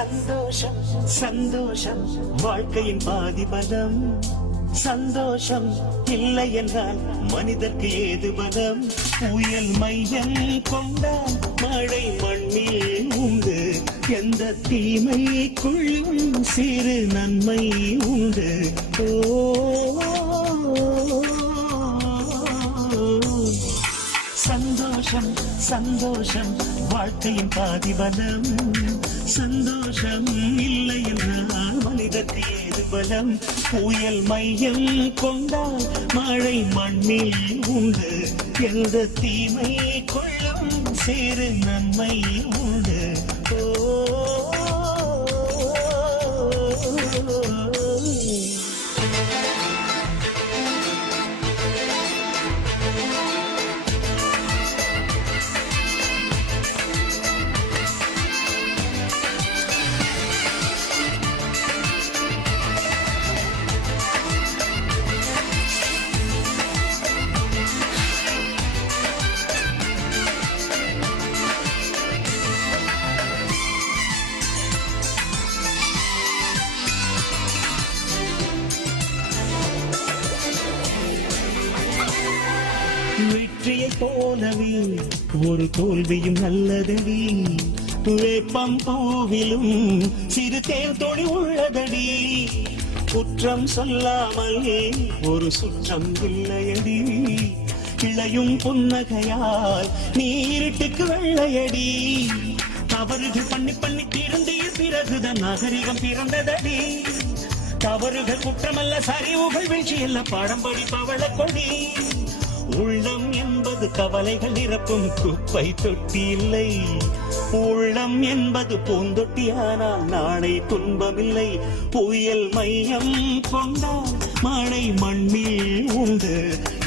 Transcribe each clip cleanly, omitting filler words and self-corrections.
சந்தோஷம் சந்தோஷம் வாழ்க்கையின் பாதி பலம். சந்தோஷம் இல்லை என்றால் மனிதர்க்கு ஏது பலம்? புயல் மையம் கொண்டால் மழை மண்ணில் உண்டு. எந்த தீமைக்குள்ளும் சிறு நன்மை உண்டு. சந்தோஷம் சந்தோஷம் வாழ்க்கையின் பாதி பலம். சந்தோஷம் இல்லை என்றால் மனிதற்கு ஏது பலம்? புயல் மையம் கொண்டால் மழை மண்ணில் உண்டு. எந்த தீமை கொள்ளும் சிறு நன்மை உண்டு. வெற்றியை போலவே ஒரு தோல்வியும் நல்லதடி. வேப்பம் பூவிலும் சிறு தேன் தொழி உள்ளதடி. குற்றம் சொல்லாமல் ஒரு சுற்றம் இல்லையடி. இளையும் புன்னகையால் நீ இருட்டுக்கு வெள்ளையடி. தவறுகள் பண்ணி பண்ணி திருந்திய பிறகுதான் நாகரிகம் பிறந்ததடி. தவறுகள் குற்றமல்ல, சரிவுகள் வீழ்ச்சி அல்ல, பாடம் படிப்பவள கொடி. உள்ளம் என்பது கவலைகள் நிரப்பும் குப்பை தொட்டி இல்லை. உள்ளம் என்பது பூந்தொட்டி, ஆனால் நாளை துன்பமில்லை. புயல் மையம் கொண்டால் மழை மண்ணில் உண்டு.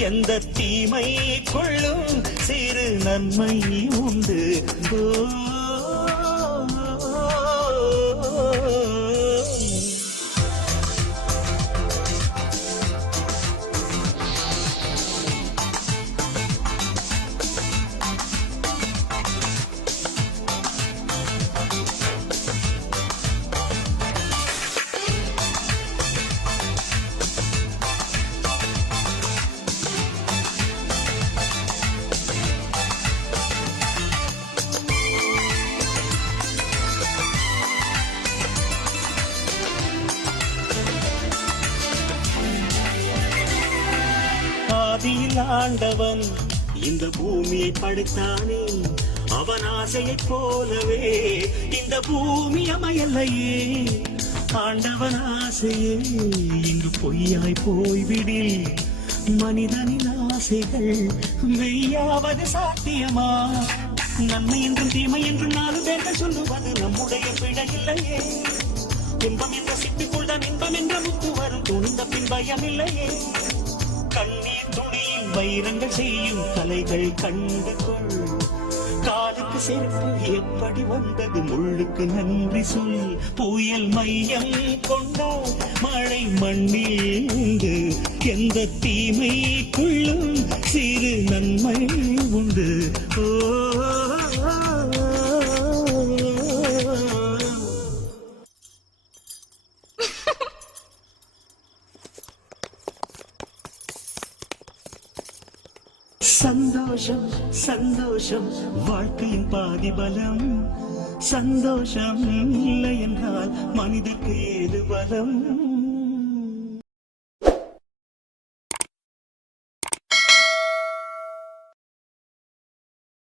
எந்த தீமை கொள்ளும் சிறு நன்மை உண்டு. ஆதியில் ஆண்டவன் இந்த பூமியை படைத்தானே, அவன் ஆசையைப் போலவே இந்த பூமி அமையலையே. ஆண்டவன் ஆசையே இங்கு பொய்யாய் போய்விடில், மனிதனின் ஆசைகள் மெய்யாவது சாத்தியமா? நன்மை என்றும் தீமை என்றும் 4 பேர்கள் சொல்லுவது நம்முடைய பிழை இல்லையே. இன்பம் என்ற சிப்பிக்குள் தான் இன்பம் என்ற முத்து வரும், துணிந்த பின் பயம் இல்லையே. கண்ணீர் துளியில் வைரங்கள் செய்யும் கலைகள் கண்டு கொள். காலுக்கு செருப்பு எப்படி வந்தது, முள்ளுக்கு நன்றி சொல். புயல் மையம் கொண்டால் மழை மண்ணில் உண்டு. எந்த தீமைக்குள்ளும் சிறு நன்மை உண்டு. சந்தோஷம் சந்தோஷம் வாழ்க்கையின் பாதி பலம். சந்தோஷம் இல்லை என்றால் மனிதற்கு ஏது பலம்?